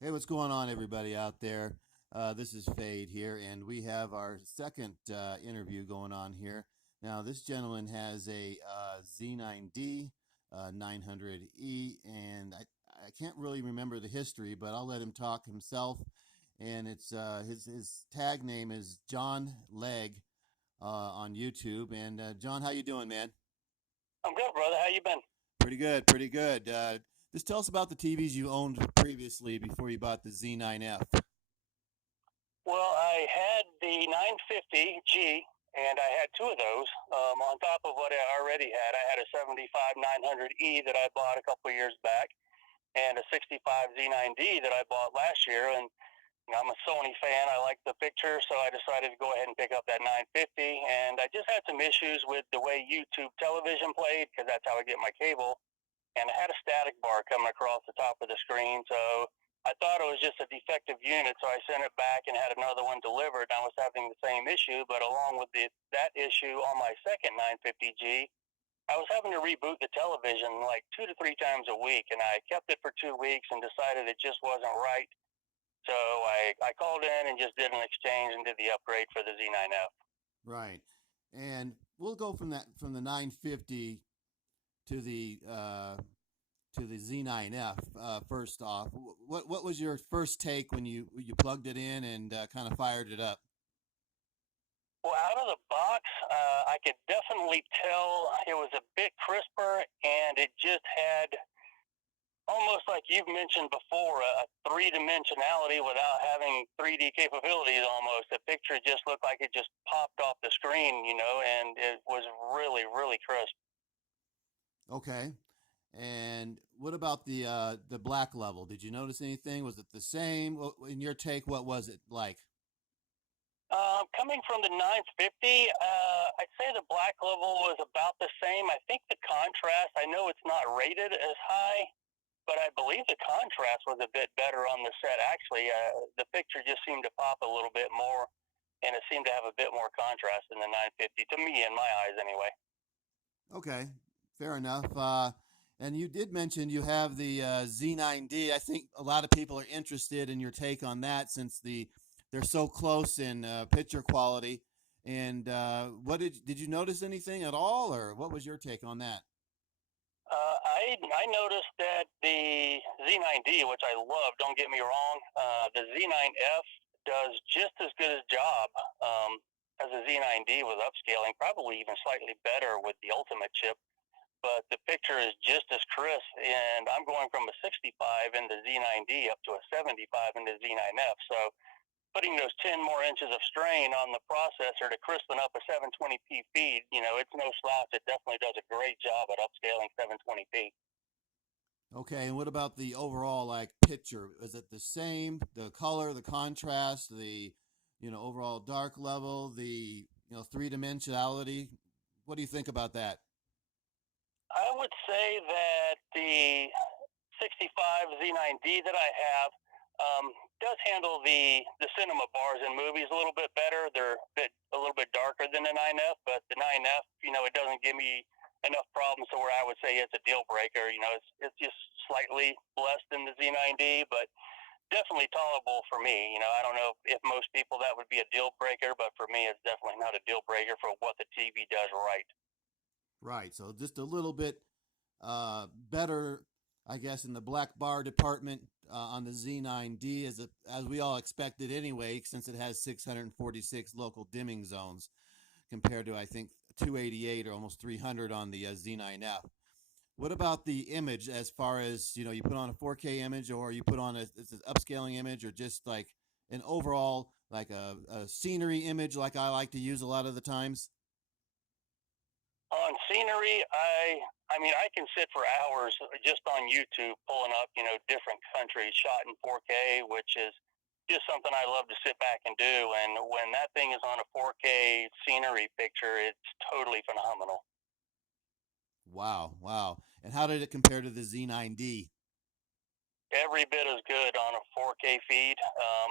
Hey, what's going on, everybody out there? This is Fade here, and we have our second interview going on here. Now, this gentleman has a Z9D 900E, and I can't really remember the history, but I'll let him talk himself. And it's his tag name is John Legg on YouTube. And John, how you doing, man? I'm good, brother. How you been? Pretty good, pretty good. Just tell us about the TVs you owned previously before you bought the Z9F. Well, I had the 950G, and I had two of those. On top of what I already had, I had a 75 900E that I bought a couple of years back, and a 65 Z9D that I bought last year. And I'm a Sony fan. I like the picture, so I decided to go ahead and pick up that 950. And I just had some issues with the way YouTube television played because that's how I get my cable. And it had a static bar coming across the top of the screen. So I thought it was just a defective unit, so I sent it back and had another one delivered. I was having the same issue, but along with that issue on my second 950G, I was having to reboot the television like 2 to 3 times a week, and I kept it for 2 weeks and decided it just wasn't right. So I called in and just did an exchange and did the upgrade for the Z9F. Right. And we'll go from the 950 to the Z9F first off. What was your first take when you plugged it in and kind of fired it up? Well, out of the box, I could definitely tell it was a bit crisper, and it just had almost like you've mentioned before, a three-dimensionality without having 3D capabilities almost. The picture just looked like it just popped off the screen, and it was really, really crisp. Okay. And what about the black level? Did you notice anything? Was it the same? In your take, what was it like? Coming from the 950, I'd say the black level was about the same. I think the contrast, I know it's not rated as high, but I believe the contrast was a bit better on the set. Actually, the picture just seemed to pop a little bit more, and it seemed to have a bit more contrast in the 950 to me, in my eyes, anyway. Okay, fair enough. And you did mention you have the Z9D. I think a lot of people are interested in your take on that since they're so close in picture quality. And what did you notice anything at all, or what was your take on that? I noticed that the Z9D, which I love, don't get me wrong, the Z9F does just as good a job as the Z9D with upscaling, probably even slightly better with the Ultimate chip. But the picture is just as crisp, and I'm going from a 65 in the Z9D up to a 75 in the Z9F. So putting those 10 more inches of strain on the processor to crispen up a 720p feed, it's no slouch. It definitely does a great job at upscaling 720p. Okay, and what about the overall like picture? Is it the same? The color, the contrast, the overall dark level, the three dimensionality. What do you think about that? I would say that the 65 Z9D that I have does handle the cinema bars in movies a little bit better. They're a little bit darker than the 9F, but the 9F, it doesn't give me enough problems to where I would say it's a deal breaker. It's just slightly less than the Z9D, but definitely tolerable for me. I don't know if most people that would be a deal breaker, but for me, it's definitely not a deal breaker for what the TV does right. Right. So just a little bit better, I guess, in the black bar department on the Z9D as we all expected anyway, since it has 646 local dimming zones compared to I think 288 or almost 300 on the Z9F. What about the image as far as you put on a 4K image or you put on it's an upscaling image or just like an overall like a scenery image like I like to use a lot of the times? On scenery, I mean, I can sit for hours just on YouTube pulling up, different countries shot in 4K, which is just something I love to sit back and do. And when that thing is on a 4K scenery picture, it's totally phenomenal. Wow, wow. And how did it compare to the Z9D? Every bit as good on a 4K feed,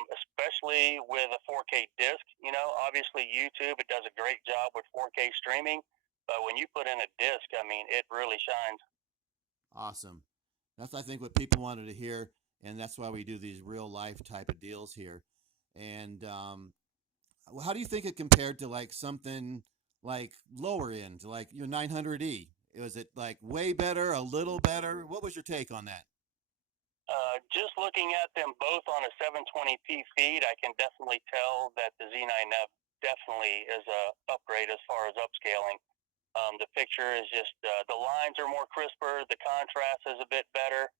especially with a 4K disc. Obviously YouTube, it does a great job with 4K streaming, but when you put in a disc, I mean, it really shines. Awesome. That's I think what people wanted to hear. and that's why we do these real life type of deals here. And how do you think it compared to like something like lower end, like your 900E? Was it like way better, a little better? What was your take on that? Just looking at them both on a 720p feed, I can definitely tell that the Z9F definitely is a upgrade as far as upscaling. The picture is just the lines are more crisper, the contrast is a bit better,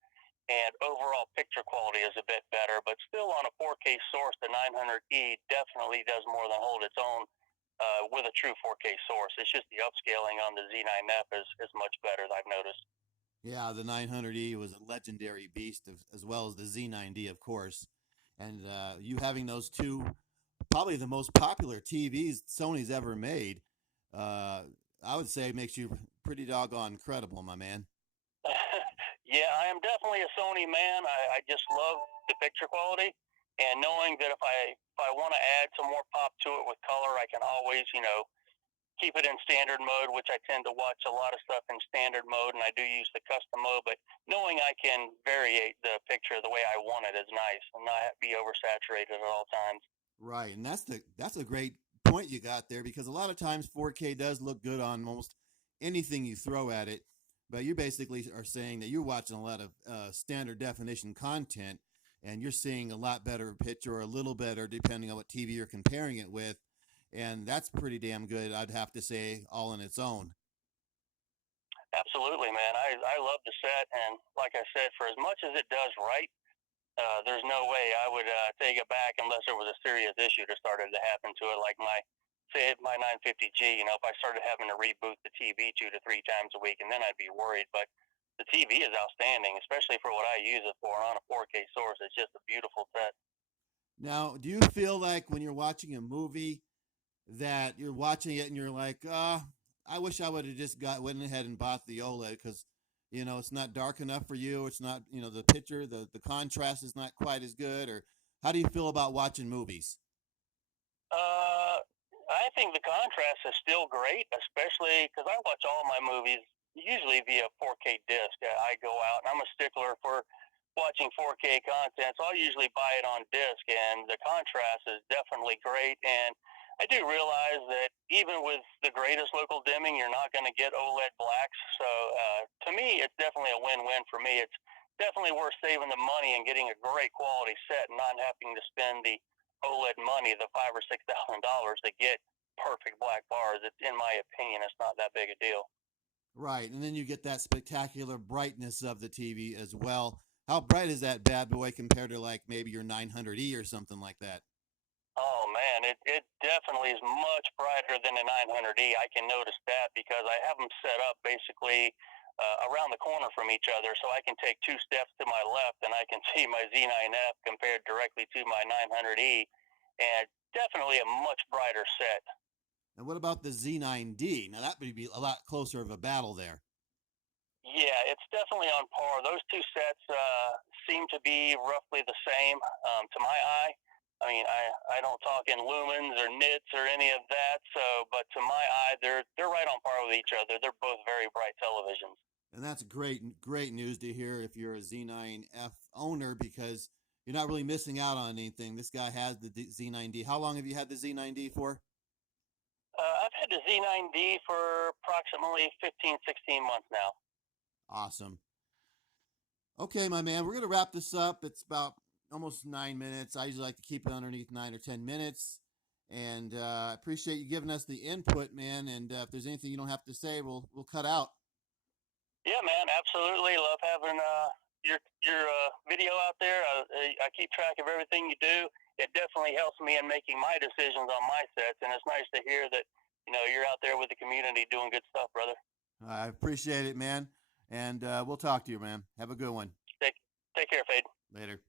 and overall picture quality is a bit better. But still, on a 4K source, the 900E definitely does more than hold its own with a true 4K source. It's just the upscaling on the Z9F is much better, I've noticed. Yeah, the 900E was a legendary beast, as well as the Z9D, of course. And you having those two, probably the most popular TVs Sony's ever made, uh, I would say makes you pretty doggone credible, my man. Yeah, I am definitely a Sony man. I just love the picture quality, and knowing that if I want to add some more pop to it with color, I can always keep it in standard mode, which I tend to watch a lot of stuff in standard mode, and I do use the custom mode. But knowing I can variate the picture the way I want it is nice, and not be oversaturated at all times. Right, and that's a great point you got there, because a lot of times 4K does look good on almost anything you throw at it, but you basically are saying that you're watching a lot of standard definition content, and you're seeing a lot better picture or a little better depending on what TV you're comparing it with, and that's pretty damn good, I'd have to say, all on its own. Absolutely, man. I love the set, and like I said, for as much as it does right, there's no way I would take it back unless there was a serious issue that started to happen to it, like my 950G. If I started having to reboot the TV 2 to 3 times a week, and then I'd be worried. But the TV is outstanding, especially for what I use it for on a 4K source. It's just a beautiful set. Now, do you feel like when you're watching a movie that you're watching it and you're like, I wish I would have just went ahead and bought the OLED, because it's not dark enough for you. It's not, the picture, the contrast is not quite as good. Or how do you feel about watching movies? Uh, I think the contrast is still great, especially because I watch all my movies usually via 4K disc. I go out and I'm a stickler for watching 4K content, so I'll usually buy it on disc, and the contrast is definitely great. And I do realize that even with the greatest local dimming, you're not going to get OLED blacks. So to me, it's definitely a win-win for me. It's definitely worth saving the money and getting a great quality set and not having to spend the OLED money, the $5,000 or $6,000 to get perfect black bars. It's, in my opinion, it's not that big a deal. Right, and then you get that spectacular brightness of the TV as well. How bright is that bad boy compared to like maybe your 900E or something like that? Oh man, it definitely is much brighter than the 900E. I can notice that because I have them set up basically around the corner from each other, so I can take 2 steps to my left and I can see my Z9F compared directly to my 900E, and definitely a much brighter set. And what about the Z9D? Now that would be a lot closer of a battle there. Yeah, it's definitely on par. Those two sets seem to be roughly the same to my eye. I mean, I don't talk in lumens or nits or any of that. So, but to my eye, they're right on par with each other. They're both very bright televisions. And that's great news to hear if you're a Z9F owner, because you're not really missing out on anything. This guy has the Z9D. How long have you had the Z9D for? I've had the Z9D for approximately 15, 16 months now. Awesome. Okay, my man, we're going to wrap this up. It's about almost 9 minutes. I usually like to keep it underneath 9 or 10 minutes. And I appreciate you giving us the input, man. And if there's anything you don't have to say, we'll cut out. Yeah, man, absolutely. Love having your video out there. I keep track of everything you do. It definitely helps me in making my decisions on my sets, and it's nice to hear that you're out there with the community doing good stuff, brother. I appreciate it, man. And we'll talk to you, man. Have a good one. Take care, Fade. Later.